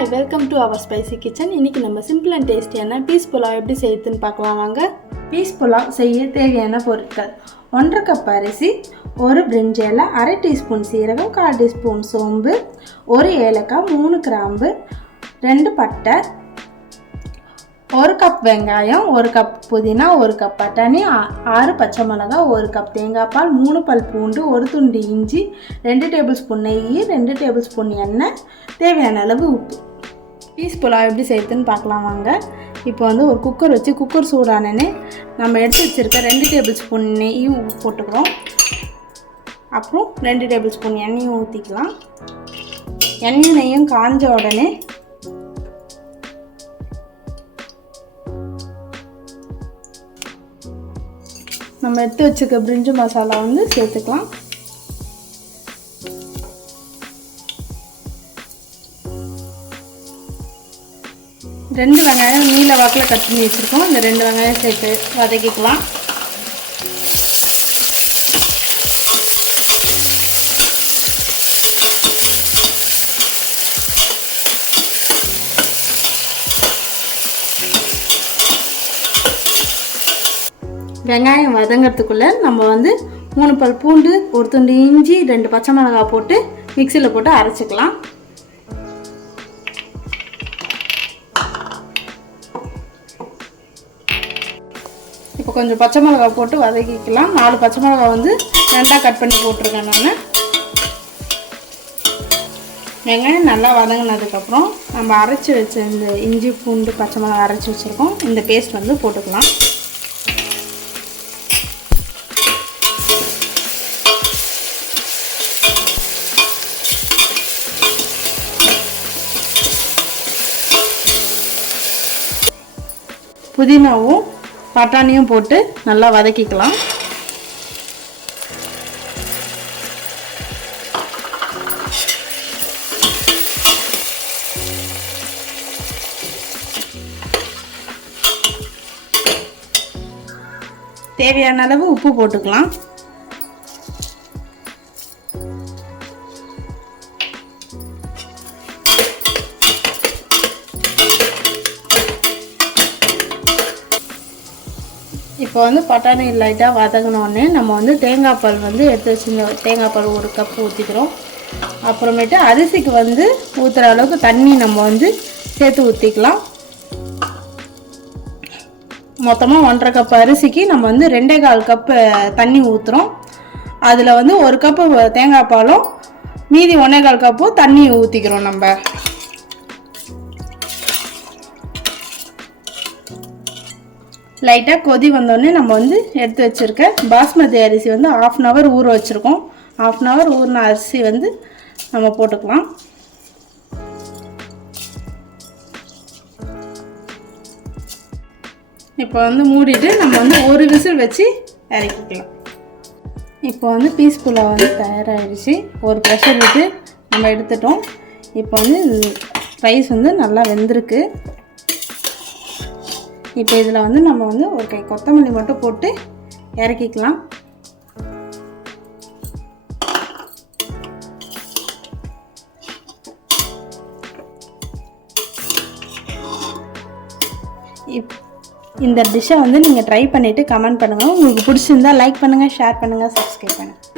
Hi, welcome to our spicy kitchen. இன்னைக்கு நம்ம simple and டேஸ்டியான பீஸ் புலாவ் எப்படி செய்யுதுன்னு பார்க்கலாம் வாங்க. பீஸ் புலாவ் செய்ய தேவையான பொருட்கள்: 1.5 கப் அரிசி, 1 பிரிஞ்சி இலை, 1/2 டீஸ்பூன் சீரகம், 1/4 டீஸ்பூன் சோம்பு, 1 ஏலக்காய், 3 கிராம்பு, 2 பட்டை, 1 கப் வெங்காயம், 1 கப் புதினா, 1 கப் பட்டாணி, 6 பச்சை மிளகாய், 1 கப் தேங்காய் பால், 3 பல் பூண்டு, 1 துண்டு இஞ்சி, 2 டேபிள் ஸ்பூன் நெய், 2 டேபிள் ஸ்பூன் எண்ணெய், தேவையான அளவு உப்பு. பீஸ் புலாவ் எப்படி செய்யுதுன்னு பார்க்கலாம் வாங்க. இப்போ ஒரு குக்கர் வச்சு குக்கர் சூடானே நம்ம எடுத்து வச்சுருக்க 2 டேபிள் ஸ்பூன் நெய்யும் போட்டுக்கிறோம். அப்புறம் 2 டேபிள் ஸ்பூன் எண்ணெயும் ஊற்றிக்கலாம். எண்ணெயும் நெய்யும் காஞ்ச உடனே நம்ம எடுத்து வச்சுக்க பிரிஞ்சி மசாலா சேர்த்துக்கலாம். ரெண்டு வெங்காயம் நீல வாக்கில் கட் பண்ணி வச்சுருக்கோம். இந்த 2 வெங்காயம் சேர்த்து வதக்கிக்கலாம். வெங்காயம் வதங்கிறதுக்குள்ளே நம்ம 3 பல் பூண்டு, 1 துண்டு இஞ்சி, 2 பச்சை மிளகாய் போட்டு மிக்சியில் போட்டு அரைச்சிக்கலாம். இப்போ கொஞ்சம் பச்சை மிளகாய் போட்டு வதக்கிக்கலாம். 4 பச்சை மிளகாய் 2ஆக கட் பண்ணி போட்டிருக்கேன் நான். வெங்காயம் நல்லா வதங்கினதுக்கப்புறம் நம்ம அரைச்சி வச்ச இந்த இஞ்சி பூண்டு பச்சை மிளகாய் அரைச்சி வச்சுருக்கோம். இந்த பேஸ்ட் போட்டுக்கலாம். புதினாவும் பட்டாணியும் போட்டு நல்லா வதக்கிக்கலாம். தேவையான அளவு உப்பு போட்டுக்கலாம். இப்போ பட்டாணி லைட்டாக வதங்கினோடனே நம்ம தேங்காய் பால் எடுத்து வச்சுருந்த தேங்காய் பால் 1 கப் ஊற்றிக்கிறோம். அப்புறமேட்டு அரிசிக்கு ஊற்றுற அளவுக்கு தண்ணி நம்ம சேர்த்து ஊற்றிக்கலாம். மொத்தமாக 1.5 கப் அரிசிக்கு நம்ம 2.25 கப்பு தண்ணி ஊற்றுறோம். அதில் 1 கப்பு தேங்காய் பாலும் மீதி 1.25 கப்பு தண்ணி ஊற்றிக்கிறோம். நம்ம லைட்டாக கொதி வந்தோடனே நம்ம எடுத்து வச்சுருக்க பாஸ்மதி அரிசி 1/2 hour ஊற வச்சுருக்கோம். 1/2 hour ஊறின அரிசி நம்ம போட்டுக்கலாம். இப்போ மூடிட்டு நம்ம 1 விசில் வச்சு இறக்கிக்கலாம். இப்போ பீஸ் புலாவ் தயாராகிடுச்சு. ஒரு ப்ரெஷர் விட்டு நம்ம எடுத்துட்டோம். இப்போ ரைஸ் நல்லா வெந்திருக்கு. இப்போ இதில் நம்ம ஒரு கை கொத்தமல்லி மட்டும் போட்டு இறக்கிக்கலாம். இந்த டிஷ்ஷை நீங்கள் ட்ரை பண்ணிவிட்டு கமெண்ட் பண்ணுங்கள். உங்களுக்கு பிடிச்சிருந்தா லைக் பண்ணுங்கள், ஷேர் பண்ணுங்கள், சப்ஸ்கிரைப் பண்ணுங்கள்.